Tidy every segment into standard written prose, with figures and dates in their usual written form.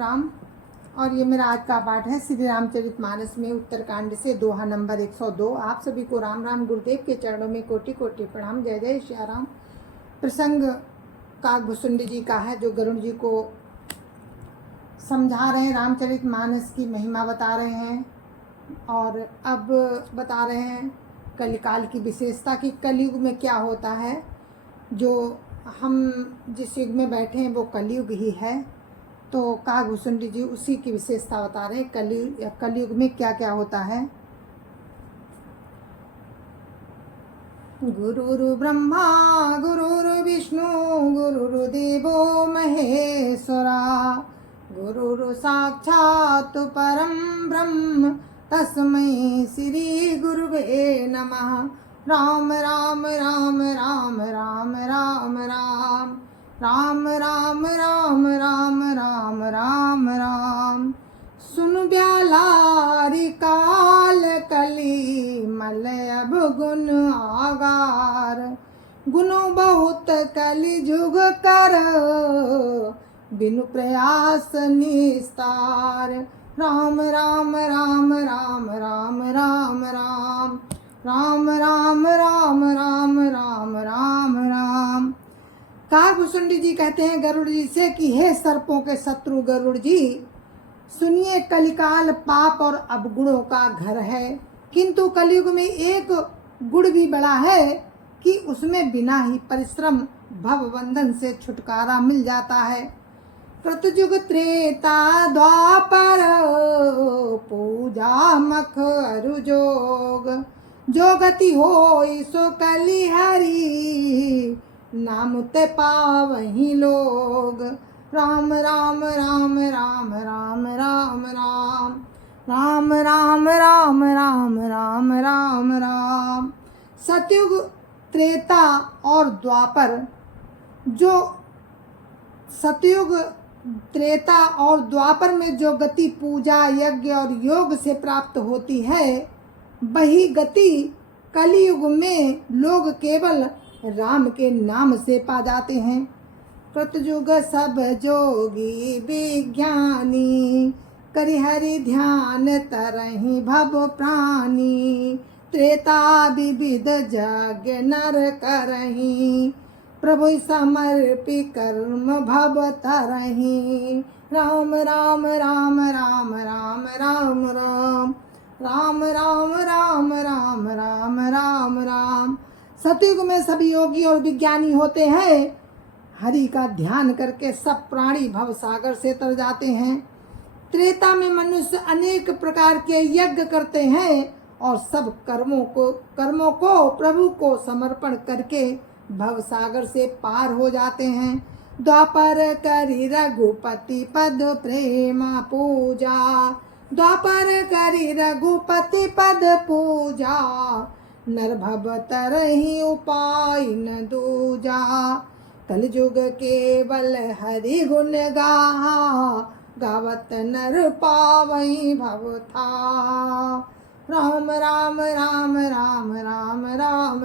राम। और ये मेरा आज का पाठ है श्री रामचरितमानस में उत्तरकांड से दोहा नंबर 102। आप सभी को राम राम। गुरुदेव के चरणों में कोटि कोटि प्रणाम। जय जय श्री राम। प्रसंग काकभुसुंडी जी का है, जो गरुड़ जी को समझा रहे हैं, रामचरितमानस की महिमा बता रहे हैं। और अब बता रहे हैं कलिकाल की विशेषता कि कलयुग में क्या होता है। जो हम जिस युग में बैठे हैं वो कलयुग ही है। तो काकभुसुंडी जी उसी की विशेषता बता रहे हैं, कलयुग में क्या क्या होता है। गुरुरु ब्रह्मा गुरुरु विष्णु गुरुर्देवो महेश्वरा, गुरुरु साक्षात् परम ब्रह्म तस्मै श्री गुरुवे नमः। राम राम राम राम राम राम राम राम राम राम राम राम राम राम। सुन ब्यालारी काल कली मल अब गुण आगार, गुनो बहुत कलि जुग कर बिनु प्रयास निस्तार। राम राम राम राम राम राम राम राम राम राम राम राम राम राम। काकभुसुंडी जी कहते हैं गरुड़ जी से कि हे सर्पों के शत्रु गरुड़ जी, सुनिए कलिकाल पाप और अवगुणों का घर है, किंतु कलयुग में एक गुण भी बड़ा है कि उसमें बिना ही परिश्रम भवबंधन से छुटकारा मिल जाता है। कृतयुग त्रेता द्वापर पूजा मख अरु जोग, जो गति होई सो कलि हरि नाम ते पावहि लोग। राम राम राम राम राम राम राम राम राम राम राम राम राम राम। सतयुग त्रेता और द्वापर, जो सतयुग त्रेता और द्वापर में जो गति पूजा यज्ञ और योग से प्राप्त होती है, वही गति कलयुग में लोग केवल राम के नाम से पा जाते हैं। कृतयुग सब जोगी विज्ञानी, करि हरि ध्यान तरहि भव प्राणी। त्रेता विविध जग नर करहि, प्रभु समर्पि कर्म भव तरहि। राम राम राम राम राम राम राम राम राम राम राम राम राम राम। सतयुग में सभी योगी और विज्ञानी होते हैं। हरि का ध्यान करके सब प्राणी भव सागर से तर जाते हैं। त्रेता में मनुष्य अनेक प्रकार के यज्ञ करते हैं और सब कर्मों को प्रभु को समर्पण करके भव सागर से पार हो जाते हैं। द्वापर करि रघुपति पद प्रेमा पूजा, द्वापर करि रघुपति पद पूजा। नर भव तरहि उपाय न दूजा, कलयुग केवल हरि गुण गाहा। गावत नर पावहि भव था। राम राम राम राम राम राम राम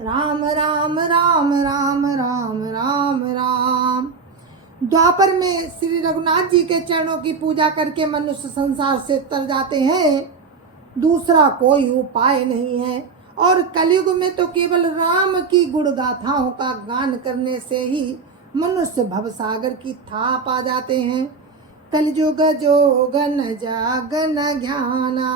राम राम राम राम राम राम राम। द्वापर में श्री रघुनाथ जी के चरणों की पूजा करके मनुष्य संसार से तर जाते हैं, दूसरा कोई उपाय नहीं है। और कलयुग में तो केवल राम की गुण गाथाओं का गान करने से ही मनुष्य भवसागर की था पा जाते हैं। कलयुग जोग न जाग न ज्ञाना,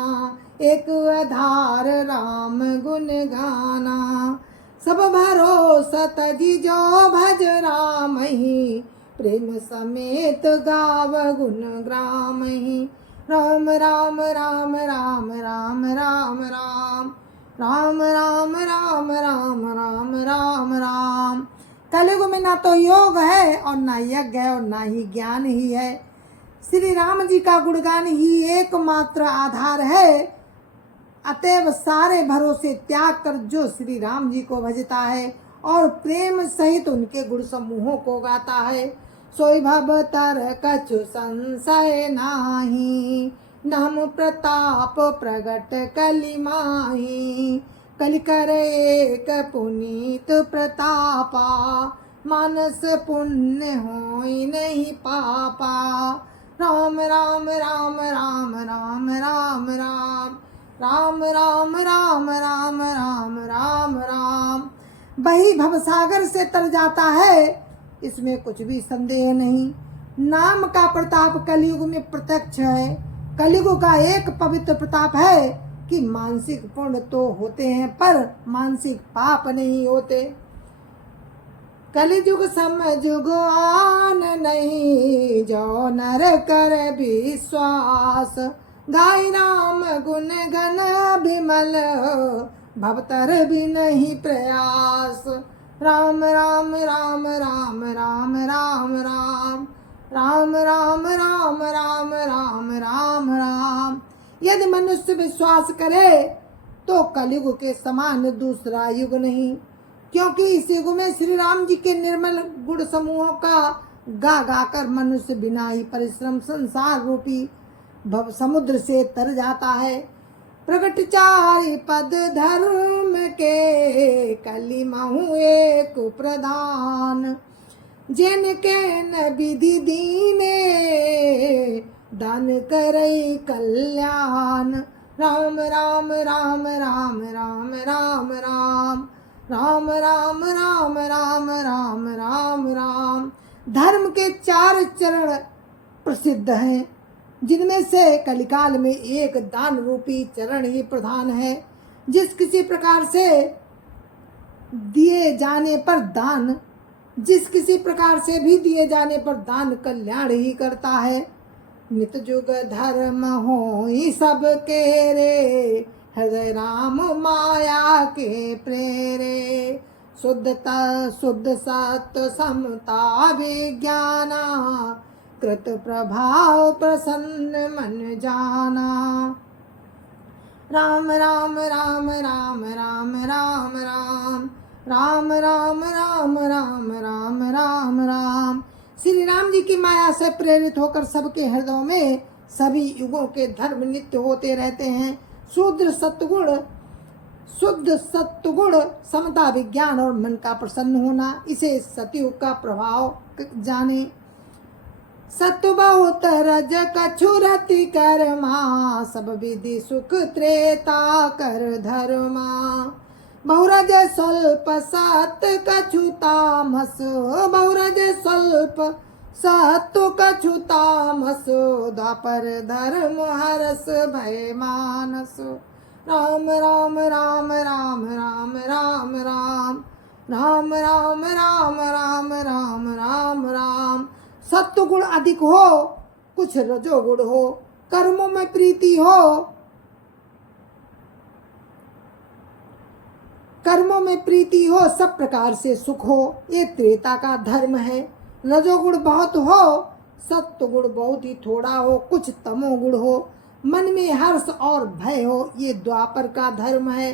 एक आधार राम गुण गाना। सब भरोसा तजी जो भज राम ही, प्रेम समेत गाव गुण ग्राम ही। राम राम राम राम राम राम राम राम राम राम राम राम राम राम। कलयुग में ना तो योग है और ना यज्ञ है और ना ही ज्ञान ही है। श्री राम जी का गुणगान ही एकमात्र आधार है। अतएव सारे भरोसे त्याग कर जो श्री राम जी को भजता है और प्रेम सहित उनके गुण समूहों को गाता है, सोई भव तर कछु संशय नाही। नाम प्रताप प्रगट कलि माही, कलि कर एक पुनीत प्रतापा। मानस पुण्य होई नहीं पापा। राम राम राम राम राम राम राम राम राम राम राम राम राम राम। वही भवसागर से तर जाता है, इसमें कुछ भी संदेह नहीं। नाम का प्रताप कलयुग में प्रत्यक्ष है। कलयुग का एक पवित्र प्रताप है कि मानसिक पुण्य तो होते हैं पर मानसिक पाप नहीं होते। कलयुग समझुग आन नहीं, जो नर कर विश्वास। गाय राम गुण गण विमल, भवतर भी नहीं प्रयास। राम राम राम राम राम राम राम राम राम राम राम राम राम राम। यदि मनुष्य विश्वास करे तो कलयुग के समान दूसरा युग नहीं, क्योंकि इस युग में श्री राम जी के निर्मल गुण समूहों का गा गा कर मनुष्य बिना ही परिश्रम संसार रूपी भव समुद्र से तर जाता है। प्रगट चारि पद धर्म के, कलिमहु एक प्रधान। जिनके न विधि दीने, दान करई कल्याण। राम राम राम राम राम राम राम राम राम राम राम राम राम राम। धर्म के 4 चरण प्रसिद्ध हैं, जिनमें से कलिकाल में एक दान रूपी चरण ही प्रधान है। जिस किसी प्रकार से दिए जाने पर दान, जिस किसी प्रकार से भी दिए जाने पर दान कल्याण ही करता है। नित जुग धर्म होई सब के रे, हृदय राम माया के प्रेरे। शुद्धता शुद्ध सत्य समता विज्ञाना, कृत प्रभाव प्रसन्न मन जाना। राम राम राम राम राम राम राम राम राम राम राम राम राम राम। श्री राम जी की माया से प्रेरित होकर सबके हृदयों में सभी युगों के धर्म नित्य होते रहते हैं। शुद्ध सत्वगुण समता विज्ञान और मन का प्रसन्न होना, इसे सतयुग का प्रभाव जाने। सत्व बहुत रज कछु रति कर्मा, सब विधि सुख त्रेता कर धर्मा। बहुरज स्वल्प सत कछु तामस, बहुरज स्वल्प सत्व कछु तामस। द्वापर धर्म हरस भय मानस। राम राम राम राम राम राम राम राम राम राम राम राम राम राम। सत्वगुण अधिक हो, कुछ रजोगुण हो, कर्मों में प्रीति हो, कर्मों में प्रीति हो, सब प्रकार से सुख हो, ये त्रेता का धर्म है। रजोगुण बहुत हो, सत्वगुण बहुत ही थोड़ा हो, कुछ तमोगुण हो, मन में हर्ष और भय हो, ये द्वापर का धर्म है।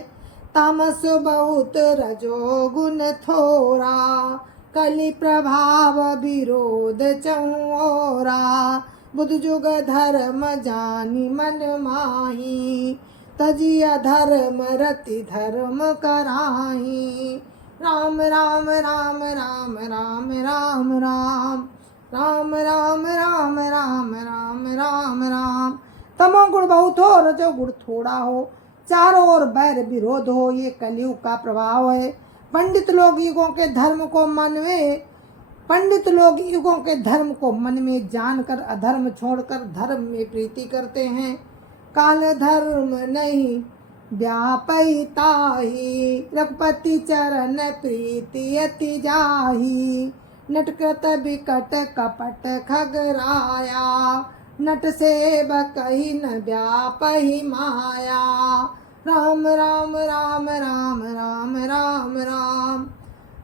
तामस बहुत रजोगुण थोड़ा, कलि प्रभाव विरोध चौरा। बुध जुग धर्म जानी मन माही, तजिया धर्म रति धर्म कराही। राम राम राम राम राम राम राम राम राम राम राम राम राम राम। तमोगुण बहुत हो, रजोगुण थोड़ा हो, चारों ओर बैर विरोध हो, ये कलयुग का प्रभाव है। पंडित लोग युगों के धर्म को मन में जानकर अधर्म छोड़कर धर्म में प्रीति करते हैं। काल धर्म नहीं व्यापई ताही, रघुपति चरण प्रीति अति जाही। नटकृत विकट कपट खगराया, नट सेवक ही न व्यापही माया। राम राम राम राम राम राम राम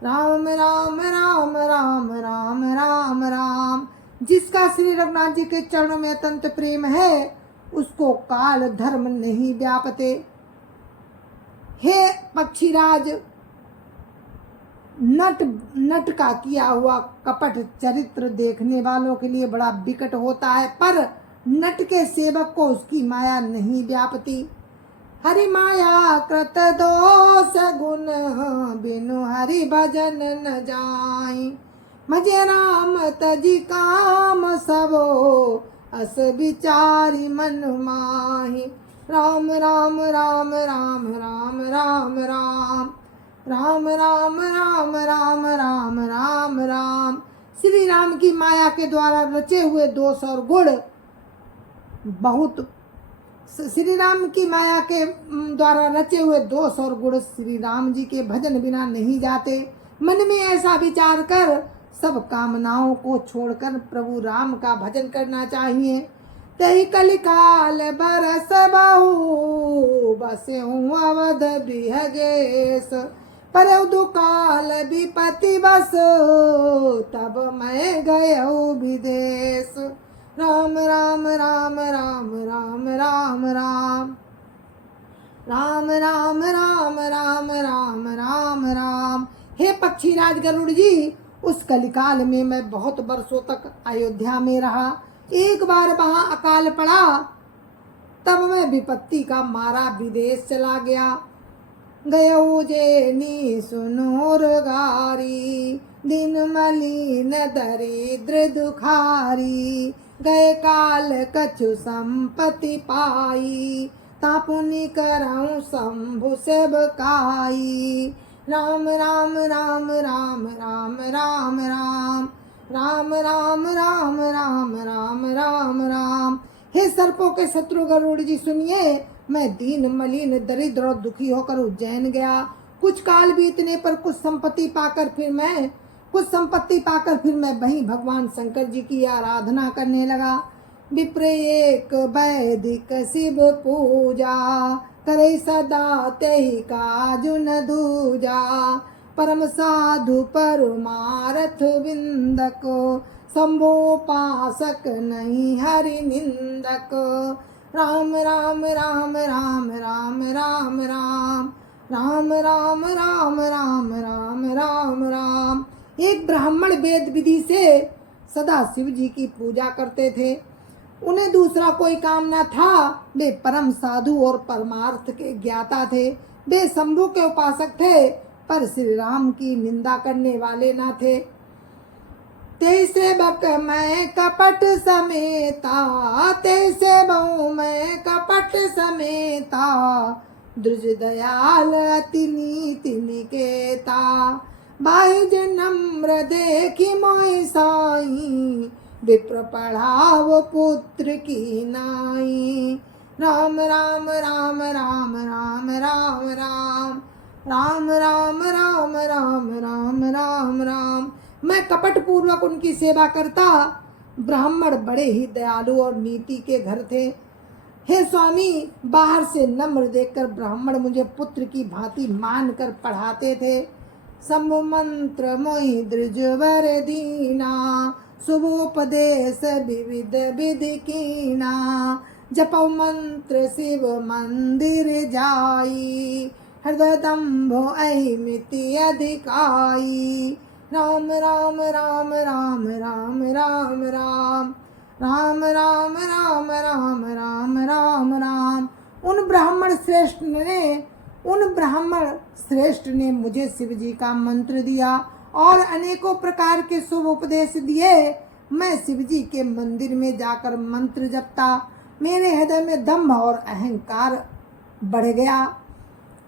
राम राम राम राम राम राम राम। जिसका श्री रघुनाथ जी के चरणों में अत्यंत प्रेम है, उसको काल धर्म नहीं व्यापते। हे पक्षीराज, नट का किया हुआ कपट चरित्र देखने वालों के लिए बड़ा विकट होता है, पर नट के सेवक को उसकी माया नहीं व्यापती। हरि माया कृत दोष गुण, बिनु हरि भजन न जाई। मजे राम तजी काम सबो, अस विचारी मन माही। राम राम राम राम राम राम राम राम राम राम राम राम राम राम। श्री राम की माया के द्वारा रचे हुए दोष और गुण बहुत, श्री राम की माया के द्वारा रचे हुए दोष और गुण श्री राम जी के भजन बिना नहीं जाते। मन में ऐसा विचार कर सब कामनाओं को छोड़कर प्रभु राम का भजन करना चाहिए। तही कलिकाल बरस बहु, बसे हूँ अवध बृहगेश। पर दुकाल विपति बस, तब मैं गयो विदेश। राम राम राम राम राम राम राम राम राम राम राम राम राम राम। हे पक्षीराज गरुड़ जी, उस कलिकाल में मैं बहुत वर्षों तक अयोध्या में रहा। एक बार वहां अकाल पड़ा, तब मैं विपत्ति का मारा विदेश चला गया। गयो जेनी सुनोर गारी, दिन मलिन दरिद्र दुखारी। गए काल कछु संपत्ति पाई, तापुनि करऊं शंभु सेवकाई। राम राम राम राम राम राम राम राम राम राम राम राम राम राम। हे सर्पों के शत्रु गरुड़ जी सुनिए, मैं दीन मलिन दरिद्र और दुखी होकर उज्जैन गया। कुछ काल बीतने पर कुछ संपत्ति पाकर फिर मैं वहीं भगवान शंकर जी की आराधना करने लगा। विप्र एक वैदिक शिव पूजा, करे सदा तेहि काजु न दूजा। परम साधु परमारथ विंदक, शंभो पासक नहीं हरि निंदक। राम राम राम राम राम राम राम राम राम राम राम राम राम राम। एक ब्राह्मण वेद विधि से सदा शिव जी की पूजा करते थे। उन्हें दूसरा कोई काम न था। वे परम साधु और परमार्थ के ज्ञाता थे। वे शंभु के उपासक थे, पर श्री राम की निंदा करने वाले न थे। ते सेवक मैं कपट समेता, ते सेवऊ मैं कपट समेता। द्रुज दयाल अति नीति निकेता, बाहिज नम्र देखी मोहि साई। विप्र पढ़ाव पुत्र की नाई। राम राम राम राम राम राम राम राम राम राम राम राम राम राम। मैं कपट पूर्वक उनकी सेवा करता। ब्राह्मण बड़े ही दयालु और नीति के घर थे। हे स्वामी, बाहर से नम्र देखकर ब्राह्मण मुझे पुत्र की भांति मान कर पढ़ाते थे। सब मंत्र मोहि द्विजवर दीना, शुभोपदेश विविध विधि कीना। जपौ मंत्र शिव मंदिर जाई, हृदय दम्भो अहिमिति अधिकाई। राम राम राम राम राम राम राम राम राम राम राम राम राम राम। उन ब्राह्मण श्रेष्ठ ने मुझे शिव जी का मंत्र दिया और अनेकों प्रकार के शुभ उपदेश दिए। मैं शिव जी के मंदिर में जाकर मंत्र जपता। मेरे हृदय में दम्भ और अहंकार बढ़ गया।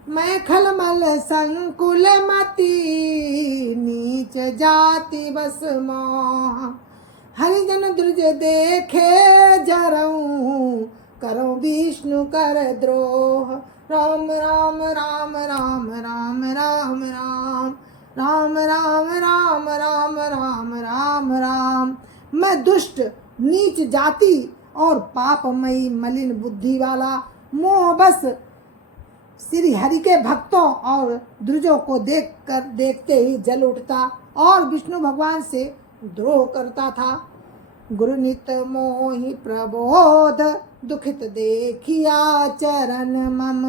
मैं खलमल संकुल मति, नीच जाति बस मोह। हरिजन द्रुज देखे जरऊं, करो विष्णु कर द्रोह। राम राम राम राम राम राम राम राम राम राम राम राम राम राम। मैं दुष्ट, नीच जाति और पापमयी मलिन बुद्धि वाला मोह बस श्री हरि के भक्तों और द्रुजों को देखते ही जल उठता और विष्णु भगवान से द्रोह करता था। गुरु नित मोहि प्रबोध, दुखित देखिया चरण मम।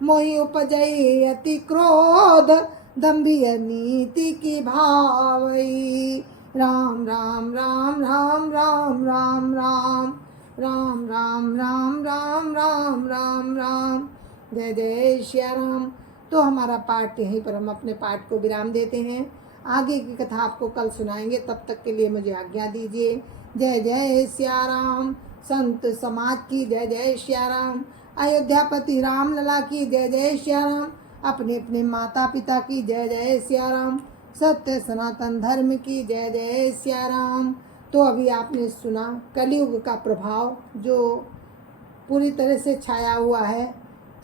मोहि उपजई अति क्रोध, दंभिय नीति की भावई। राम राम राम राम राम राम राम राम राम राम राम राम राम राम। जय जय सिया राम। तो हमारा पाठ यहीं पर हम अपने पाठ को विराम देते हैं। आगे की कथा आपको कल सुनाएंगे, तब तक के लिए मुझे आज्ञा दीजिए। जय जय सिया राम। संत समाज की जय जय सिया राम। अयोध्यापति राम लला की जय जय सिया राम। अपने अपने माता पिता की जय जय सिया राम। सत्य सनातन धर्म की जय जय सिया राम। तो अभी आपने सुना कलयुग का प्रभाव जो पूरी तरह से छाया हुआ है,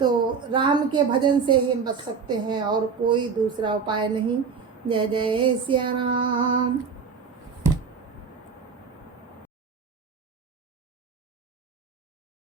तो राम के भजन से ही बच सकते हैं और कोई दूसरा उपाय नहीं। जय जय सिया राम।